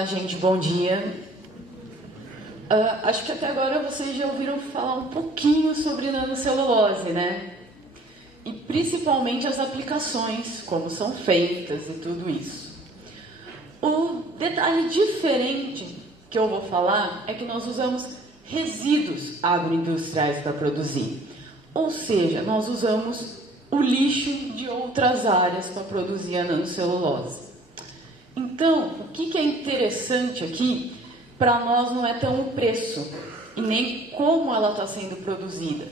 Olá, gente, bom dia. Acho que até agora vocês já ouviram falar um pouquinho sobre nanocelulose, né? E principalmente as aplicações, como são feitas e tudo isso. O detalhe diferente que eu vou falar é que nós usamos resíduos agroindustriais para produzir. Ou seja, nós usamos o lixo de outras áreas para produzir a nanocelulose. Então, o que é interessante aqui, para nós não é tão o preço e nem como ela está sendo produzida,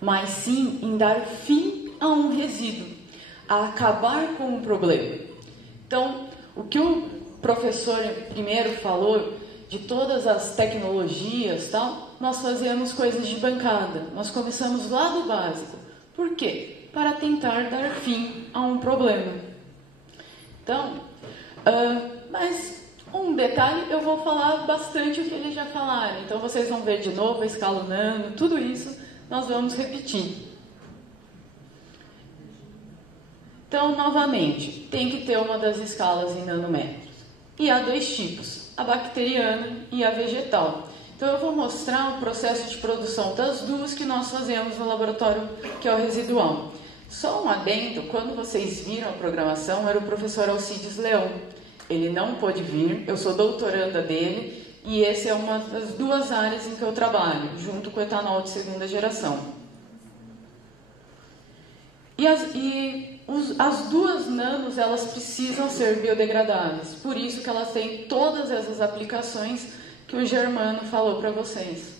mas sim em dar fim a um resíduo, a acabar com um problema. Então, o que o professor primeiro falou de todas as tecnologias, tal, nós fazemos coisas de bancada. Nós começamos lá do básico. Por quê? Para tentar dar fim a um problema. Então, mas um detalhe, eu vou falar bastante o que eles já falaram. Então, vocês vão ver de novo a escala nano, tudo isso nós vamos repetir. Então, novamente, tem que ter uma das escalas em nanômetros. E há dois tipos, a bacteriana e a vegetal. Então, eu vou mostrar o processo de produção das duas que nós fazemos no laboratório, que é o residual. Só um adendo, quando vocês viram a programação, era o professor Alcides Leão. Ele não pôde vir, eu sou doutoranda dele, e essa é uma das duas áreas em que eu trabalho, junto com o etanol de segunda geração. As duas nanos, elas precisam ser biodegradáveis, por isso que elas têm todas essas aplicações que o Germano falou para vocês.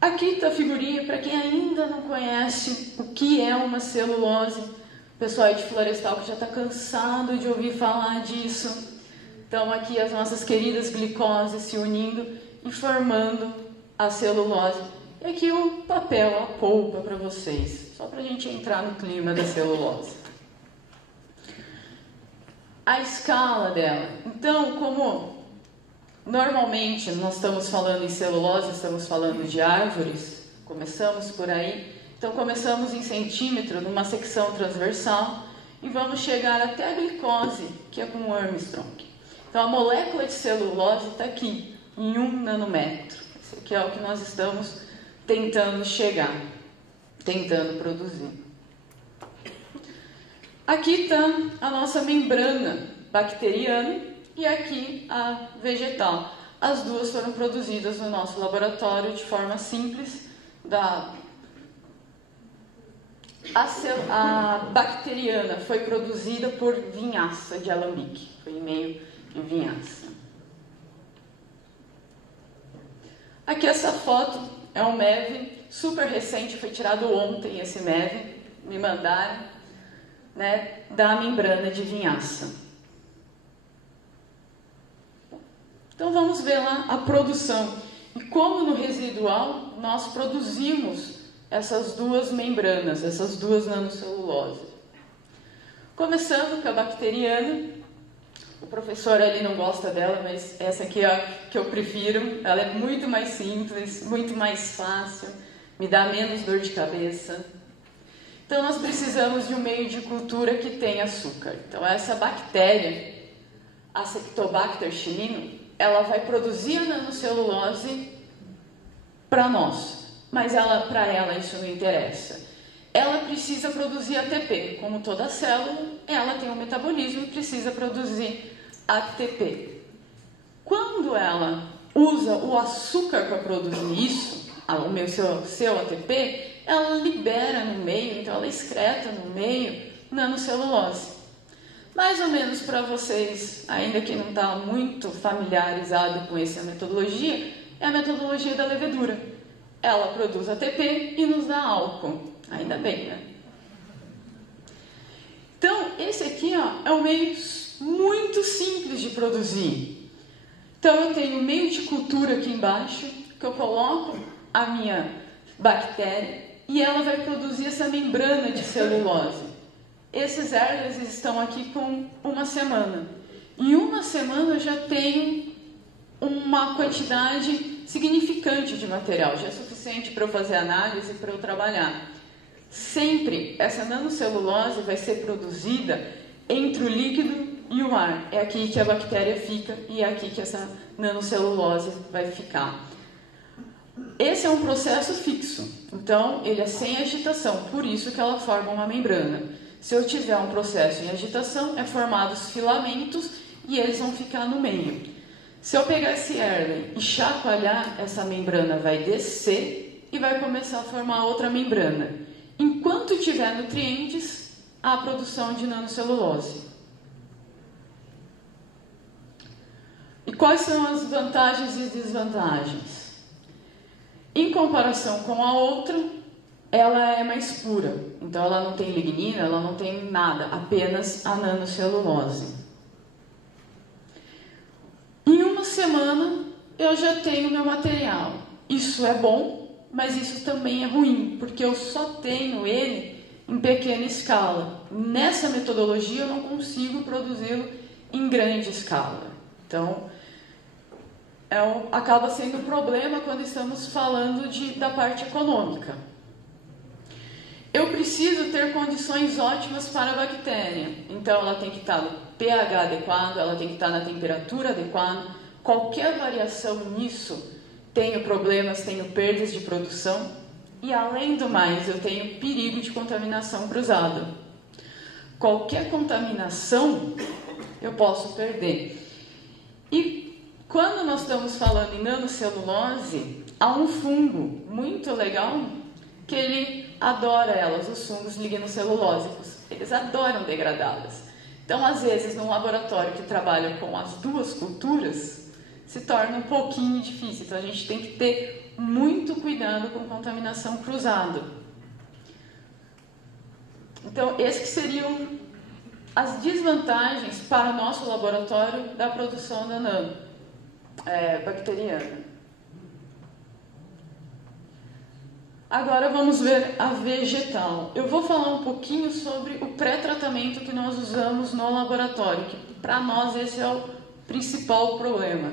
Aqui está a figurinha para quem ainda não conhece o que é uma celulose. O pessoal aí de Florestal que já está cansado de ouvir falar disso. Então, aqui as nossas queridas glicoses se unindo e formando a celulose. E aqui o papel, a polpa para vocês, só para a gente entrar no clima da celulose. A escala dela. Então, como normalmente nós estamos falando em celulose, estamos falando de árvores, começamos por aí. Então, começamos em centímetro, numa secção transversal, e vamos chegar até a glicose, que é com o Armstrong. Então, a molécula de celulose está aqui, em 1 nanômetro. Esse aqui é o que nós estamos tentando chegar, tentando produzir. Aqui está a nossa membrana bacteriana e aqui a vegetal. As duas foram produzidas no nosso laboratório de forma simples. A bacteriana foi produzida por vinhaça de alambique, foi meio de vinhaça. Aqui essa foto é um MEV super recente, foi tirado ontem esse MEV, me mandaram, né, da membrana de vinhaça. Então vamos ver lá a produção. E como no residual nós produzimos essas duas membranas, essas duas nanoceluloses. Começando com a bacteriana. O professor ali não gosta dela, mas essa aqui é a que eu prefiro. Ela é muito mais simples, muito mais fácil, me dá menos dor de cabeça. Então nós precisamos de um meio de cultura que tenha açúcar. Então essa bactéria, Acetobacter xilino, ela vai produzir a nanocelulose para nós. Mas para ela isso não interessa. Ela precisa produzir ATP. Como toda célula, ela tem um metabolismo e precisa produzir ATP. Quando ela usa o açúcar para produzir isso, o seu ATP, ela libera no meio, então ela excreta no meio nanocelulose. Mais ou menos para vocês, ainda que não está muito familiarizado com essa metodologia, é a metodologia da levedura. Ela produz ATP e nos dá álcool. Ainda bem, né? Então, esse aqui é um meio muito simples de produzir. Então, eu tenho um meio de cultura aqui embaixo, que eu coloco a minha bactéria e ela vai produzir essa membrana de celulose. Esses hérlias estão aqui com 1 semana. Em 1 semana eu já tenho uma quantidade significante de material, já é suficiente para eu fazer análise, para eu trabalhar. Sempre essa nanocelulose vai ser produzida entre o líquido e o ar. É aqui que a bactéria fica e é aqui que essa nanocelulose vai ficar. Esse é um processo fixo, então ele é sem agitação, por isso que ela forma uma membrana. Se eu tiver um processo em agitação, é formados filamentos e eles vão ficar no meio. Se eu pegar esse Erlen e chacoalhar, essa membrana vai descer e vai começar a formar outra membrana. Enquanto tiver nutrientes, há produção de nanocelulose. E quais são as vantagens e desvantagens? Em comparação com a outra, ela é mais pura. Então, ela não tem lignina, ela não tem nada, apenas a nanocelulose. Em uma semana, eu já tenho meu material. Isso é bom, mas isso também é ruim, porque eu só tenho ele em pequena escala. Nessa metodologia, eu não consigo produzi-lo em grande escala. Então, acaba sendo um problema quando estamos falando da parte econômica. Eu preciso ter condições ótimas para a bactéria. Então, ela tem que estar no pH adequado, ela tem que estar na temperatura adequada. Qualquer variação nisso, tenho problemas, tenho perdas de produção. E, além do mais, eu tenho perigo de contaminação cruzada. Qualquer contaminação, eu posso perder. E quando nós estamos falando em nanocelulose, há um fungo muito legal que ele adora elas, os fungos lignocelulósicos. Eles adoram degradá-las. Então, às vezes, num laboratório que trabalha com as duas culturas, se torna um pouquinho difícil. Então, a gente tem que ter muito cuidado com contaminação cruzada. Então, esses seriam as desvantagens para o nosso laboratório da produção da nano bacteriana. Agora vamos ver a vegetal. Eu vou falar um pouquinho sobre o pré-tratamento que nós usamos no laboratório, que para nós esse é o principal problema.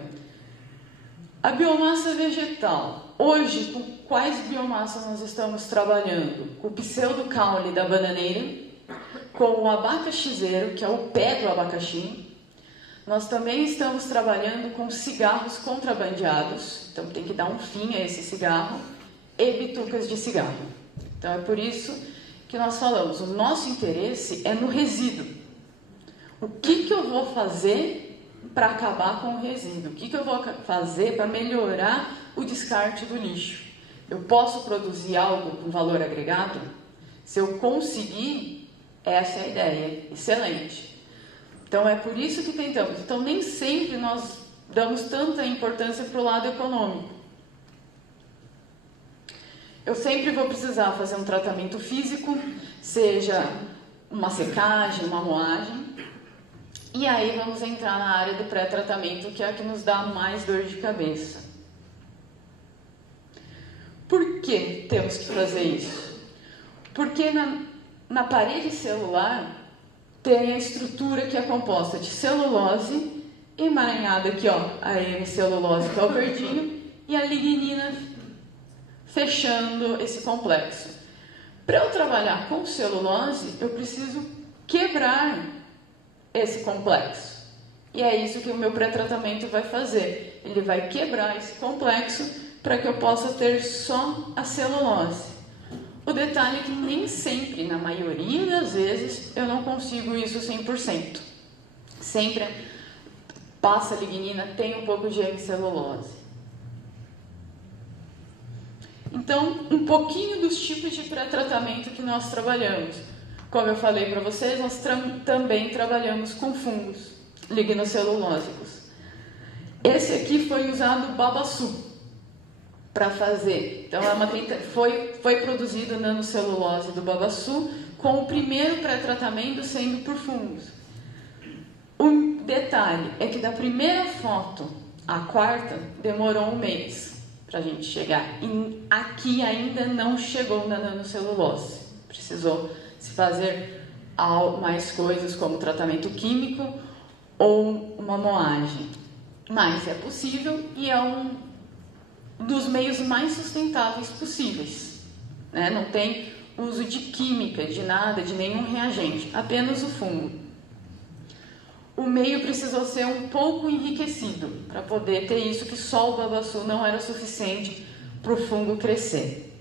A biomassa vegetal. Hoje, com quais biomassas nós estamos trabalhando? Com o pseudo-caule da bananeira, com o abacaxizeiro, que é o pé do abacaxi. Nós também estamos trabalhando com cigarros contrabandeados, então tem que dar um fim a esse cigarro, e bitucas de cigarro. Então é por isso que nós falamos, o nosso interesse é no resíduo. O que eu vou fazer para acabar com o resíduo? O que eu vou fazer para melhorar o descarte do lixo? Eu posso produzir algo com valor agregado? Se eu conseguir, essa é a ideia. Excelente. Então, é por isso que tentamos. Então, nem sempre nós damos tanta importância para o lado econômico. Eu sempre vou precisar fazer um tratamento físico, seja uma secagem, uma moagem. E aí vamos entrar na área do pré-tratamento, que é a que nos dá mais dor de cabeça. Por que temos que fazer isso? Porque na parede celular tem a estrutura que é composta de celulose, emaranhada aqui, ó, a hemicelulose, que é o verdinho, e a lignina fechando esse complexo. Para eu trabalhar com celulose, eu preciso quebrar esse complexo. E é isso que o meu pré-tratamento vai fazer. Ele vai quebrar esse complexo para que eu possa ter só a celulose. O detalhe é que nem sempre, na maioria das vezes, eu não consigo isso 100%. Sempre passa a lignina, tem um pouco de hemicelulose. Então, um pouquinho dos tipos de pré-tratamento que nós trabalhamos. Como eu falei para vocês, nós também trabalhamos com fungos lignocelulósicos. Esse aqui foi usado o babaçu para fazer. Então, foi produzido nanocelulose do babaçu, com o primeiro pré-tratamento sendo por fungos. Um detalhe é que da primeira foto à quarta demorou 1 mês para a gente chegar. E aqui ainda não chegou na nanocelulose. Precisou se fazer mais coisas como tratamento químico ou uma moagem. Mas é possível e é um dos meios mais sustentáveis possíveis. Né? Não tem uso de química, de nada, de nenhum reagente, apenas o fungo. o meio precisou ser um pouco enriquecido para poder ter isso, que só o babaçu não era suficiente para o fungo crescer.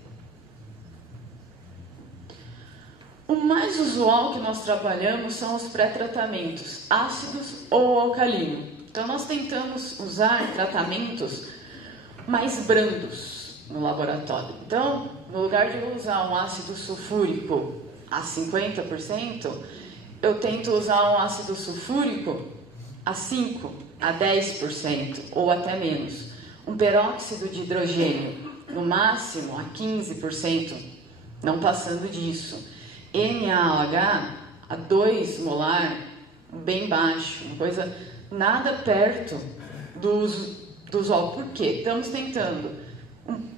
O mais usual que nós trabalhamos são os pré-tratamentos, ácidos ou alcalino. Então, nós tentamos usar tratamentos mais brandos no laboratório. Então, no lugar de eu usar um ácido sulfúrico a 50%, eu tento usar um ácido sulfúrico a 5%, a 10% ou até menos. Um peróxido de hidrogênio, no máximo a 15%, não passando disso. NaOH a 2 molar, bem baixo, uma coisa nada perto do usual. Por quê? Estamos tentando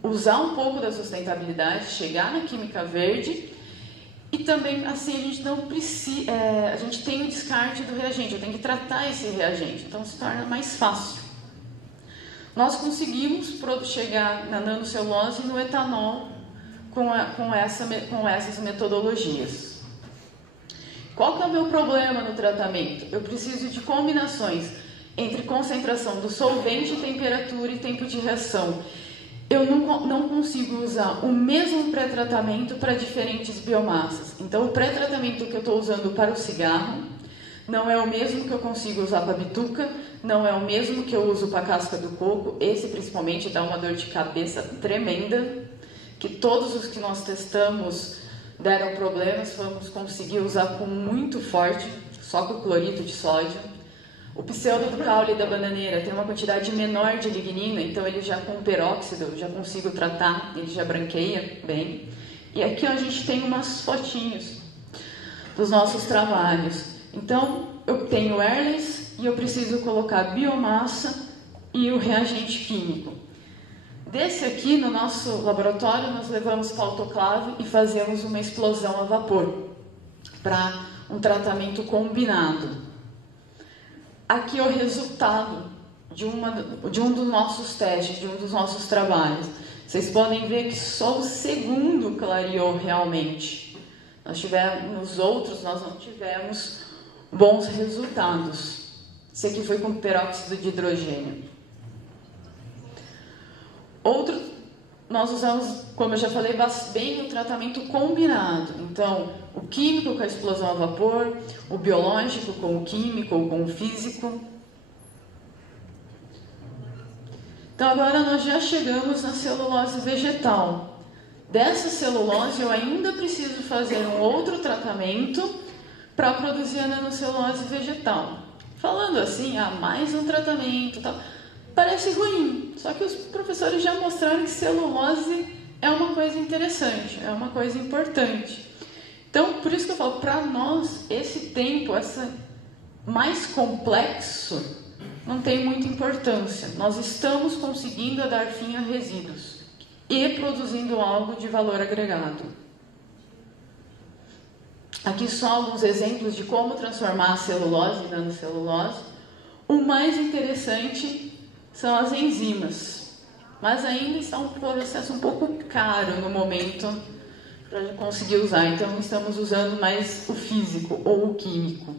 usar um pouco da sustentabilidade, chegar na química verde, e também assim a gente não precisa, a gente tem o descarte do reagente, eu tenho que tratar esse reagente, então se torna mais fácil. Nós conseguimos chegar na nanocelulose e no etanol com essas metodologias. Qual que é o meu problema no tratamento? Eu preciso de combinações entre concentração do solvente, temperatura e tempo de reação. Eu não consigo usar o mesmo pré-tratamento para diferentes biomassas. Então, o pré-tratamento que eu estou usando para o cigarro não é o mesmo que eu consigo usar para a bituca, não é o mesmo que eu uso para a casca do coco. Esse, principalmente, dá uma dor de cabeça tremenda, que todos os que nós testamos deram problemas, vamos conseguir usar com muito forte, só com cloreto de sódio. O pseudo do caule da bananeira tem uma quantidade menor de lignina, então ele já com peróxido, eu já consigo tratar, ele já branqueia bem. E aqui a gente tem umas fotinhos dos nossos trabalhos. Então, eu tenho airless e eu preciso colocar biomassa e o reagente químico. Desse aqui, no nosso laboratório, nós levamos para autoclave e fazemos uma explosão a vapor para um tratamento combinado. Aqui é o resultado de um dos nossos testes, de um dos nossos trabalhos. Vocês podem ver que só o segundo clareou realmente. Nos outros, nós não tivemos bons resultados. Esse aqui foi com peróxido de hidrogênio. Nós usamos, como eu já falei, bem o tratamento combinado. Então, o químico com a explosão a vapor, o biológico com o químico ou com o físico. Então, agora nós já chegamos na celulose vegetal. Dessa celulose, eu ainda preciso fazer um outro tratamento para produzir a nanocelulose vegetal. Falando assim, mais um tratamento, tal. Parece ruim, só que os professores já mostraram que celulose é uma coisa interessante, é uma coisa importante. Então, por isso que eu falo, para nós, esse tempo, mais complexo, não tem muita importância. Nós estamos conseguindo dar fim a resíduos e produzindo algo de valor agregado. Aqui só alguns exemplos de como transformar a celulose em nanocelulose. O mais interessante são as enzimas, mas ainda está um processo um pouco caro no momento para conseguir usar, então estamos usando mais o físico ou o químico.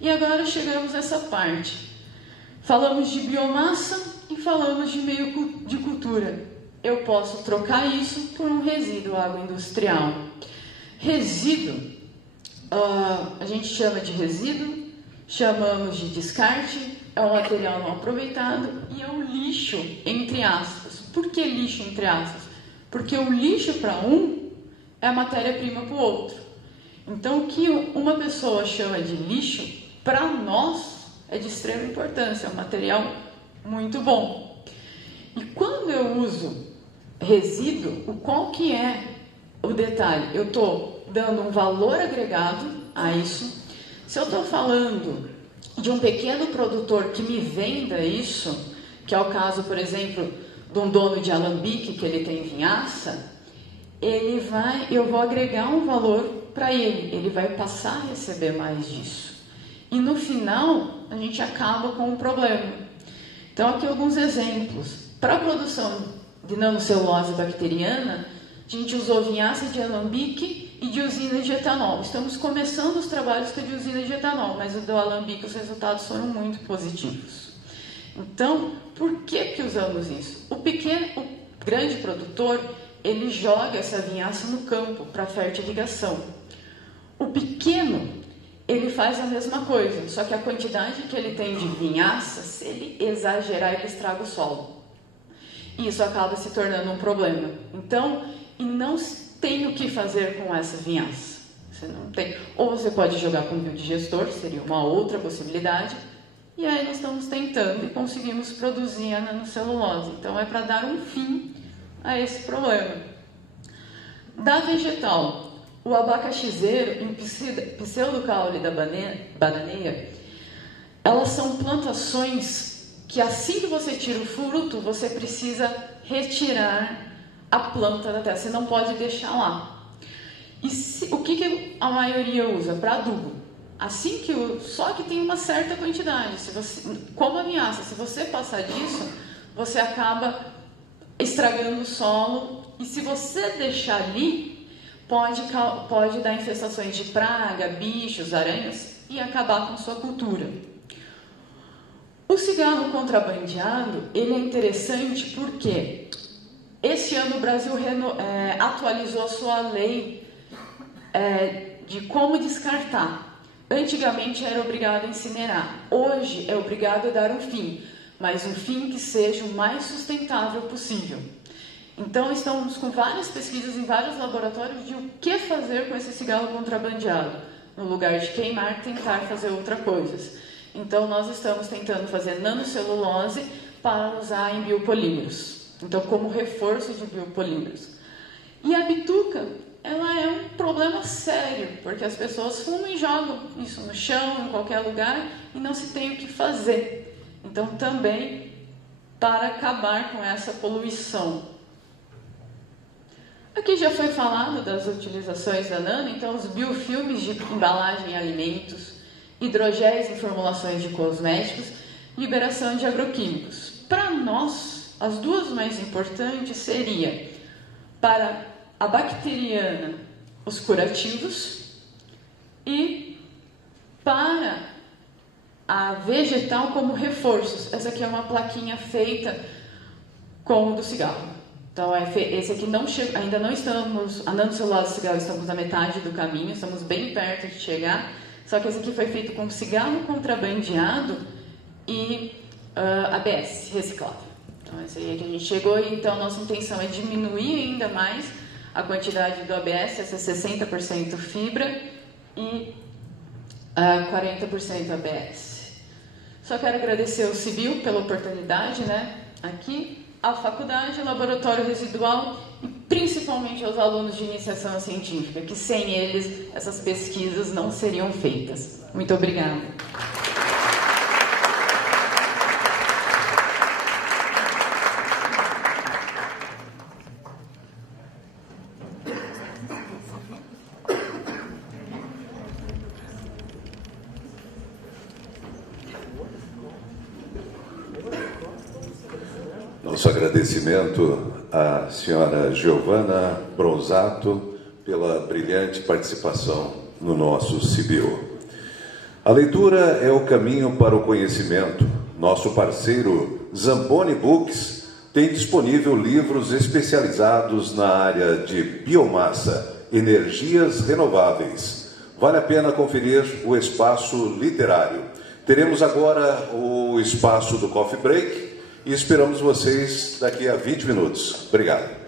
E agora chegamos a essa parte. Falamos de biomassa e falamos de meio de cultura. Eu posso trocar isso por um resíduo agroindustrial. Resíduo, a gente chama de resíduo, chamamos de descarte, é um material não aproveitado e é um lixo, entre aspas. Por que lixo, entre aspas? Porque o lixo para um é a matéria-prima para o outro. Então, o que uma pessoa chama de lixo, para nós é de extrema importância, é um material muito bom. E quando eu uso resíduo, qual que é o detalhe? Eu estou dando um valor agregado a isso. Se eu estou falando de um pequeno produtor que me venda isso, que é o caso, por exemplo, de um dono de alambique que ele tem vinhaça, eu vou agregar um valor para ele vai passar a receber mais disso. E no final, a gente acaba com um problema. Então, aqui alguns exemplos. Para a produção de nanocelulose bacteriana, a gente usou vinhaça de alambique e de usinas de etanol. Estamos começando os trabalhos de usinas de etanol, mas o do Alambique os resultados foram muito positivos. Então, por que usamos isso? O grande produtor, ele joga essa vinhaça no campo para fertilização. O pequeno, ele faz a mesma coisa, só que a quantidade que ele tem de vinhaça, se ele exagerar, ele estraga o solo. E isso acaba se tornando um problema. Então, e não tem o que fazer com essa vinhaça. Você não tem. Ou você pode jogar com biodigestor, seria uma outra possibilidade. E aí nós estamos tentando e conseguimos produzir a nanocelulose. Então, é para dar um fim a esse problema. Da vegetal, o abacaxizeiro e pseudocaule da bananeia, elas são plantações que assim que você tira o fruto, você precisa retirar a planta da terra. Você não pode deixar lá. E o que a maioria usa? Para adubo. Assim que só que tem uma certa quantidade. Se você, como ameaça, se você passar disso, você acaba estragando o solo. E se você deixar ali, pode dar infestações de praga, bichos, aranhas e acabar com sua cultura. O cigarro contrabandeado, ele é interessante porque esse ano o Brasil atualizou a sua lei de como descartar. Antigamente era obrigado a incinerar, hoje é obrigado a dar um fim, mas um fim que seja o mais sustentável possível. Então estamos com várias pesquisas em vários laboratórios de o que fazer com esse cigarro contrabandeado. No lugar de queimar, tentar fazer outras coisas. Então nós estamos tentando fazer nanocelulose para usar em biopolímeros. Então como reforço de biopolímeros. E a bituca, ela é um problema sério, porque as pessoas fumam e jogam isso no chão, em qualquer lugar, e não se tem o que fazer. Então, também para acabar com essa poluição. Aqui já foi falado das utilizações da nano, então os biofilmes de embalagem em alimentos, hidrogéis em formulações de cosméticos, liberação de agroquímicos. Para nós, as duas mais importantes seria para a bacteriana, os curativos, e para a vegetal como reforços. Essa aqui é uma plaquinha feita com o do cigarro. Então, esse aqui não chega, ainda não estamos, a nanocelulose do cigarro, estamos na metade do caminho, estamos bem perto de chegar, só que esse aqui foi feito com cigarro contrabandeado e ABS, reciclável. Então, esse aí é que a gente chegou, e então nossa intenção é diminuir ainda mais a quantidade do ABS, essa 60% fibra e 40% ABS. Só quero agradecer ao Cibil pela oportunidade, aqui, a faculdade, o laboratório residual e principalmente aos alunos de iniciação científica, que sem eles essas pesquisas não seriam feitas. Muito obrigada. Nosso agradecimento à senhora Giovana Bronzato pela brilhante participação no nosso Cibil. A leitura é o caminho para o conhecimento. Nosso parceiro Zamboni Books tem disponível livros especializados na área de biomassa, energias renováveis. Vale a pena conferir o espaço literário. Teremos agora o espaço do Coffee Break e esperamos vocês daqui a 20 minutos. Obrigado.